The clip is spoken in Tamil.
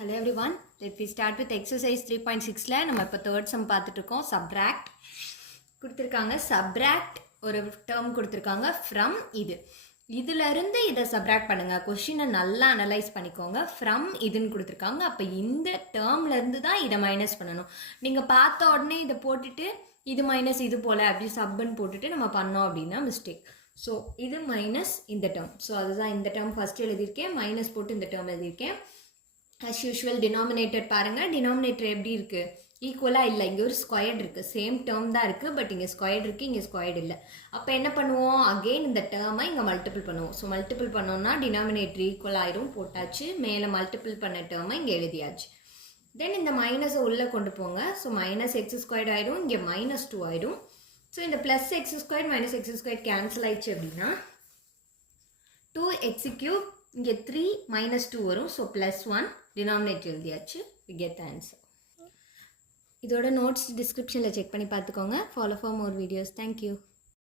Hello everyone, let me start with exercise 3.6ல நம்ம இப்போ third sum பார்த்துட்டு இருக்கோம். subtract கொடுத்திருக்காங்க. subtract ஒரு term கொடுத்திருக்காங்க from இதுல இருந்து இதை subtract பண்ணுங்க. கொஸ்டினை நல்லா அனலைஸ் பண்ணிக்கோங்க. from இதுன்னு கொடுத்திருக்காங்க. அப்போ இந்த டேர்ம்ல இருந்து தான் இதை மைனஸ் பண்ணணும். நீங்க பார்த்த உடனே இதை போட்டுட்டு இது மைனஸ் இது போல அப்படி சப்னு போட்டுட்டு நம்ம பண்ணோம் அப்படின்னா மிஸ்டேக். ஸோ இது மைனஸ் இந்த டேர்ம். ஸோ அதுதான் இந்த டேர்ம் ஃபர்ஸ்ட் எழுதியிருக்கேன். மைனஸ் போட்டு இந்த டேர்ம் எழுதியிருக்கேன். as usual denominator பாருங்க. denominator எப்படி இருக்கு? ஈக்குவலா இல்லை. இங்கே ஒரு ஸ்கொயர்ட் இருக்கு. சேம் டேர்ம் தான் இருக்கு. பட் இங்கே ஸ்கொயர்ட் இருக்கு, இங்கே ஸ்கொயர்ட் இல்லை. அப்போ என்ன பண்ணுவோம்? அகெயின் இந்த டேர்மை இங்கே மல்டிபிள் பண்ணுவோம். ஸோ மல்டிபிள் பண்ணோம்னா டினாமினேட்டர் ஈக்குவல் ஆயிரும். போட்டாச்சு. மேலே மல்டிபிள் பண்ண டேர்மை இங்கே எழுதியாச்சு. தென் இந்த மைனஸை உள்ளே கொண்டு போங்க. ஸோ மைனஸ் எக்ஸ் ஸ்கொயர்ட் ஆயிடும். இங்கே -2 ஆயிடும். ஸோ இந்த plus X square minus X square cancel ஆயிடுச்சு அப்படின்னா 2x³ இங்கே 3 -2 வரும். ஸோ +1 டினாமினேட்டர் எழுதியாச்சு. we get the answer. இதோட நோட்ஸ் டிஸ்கிரிப்ஷனில் செக் பண்ணி பார்த்துக்கோங்க. Follow for more videos. Thank you.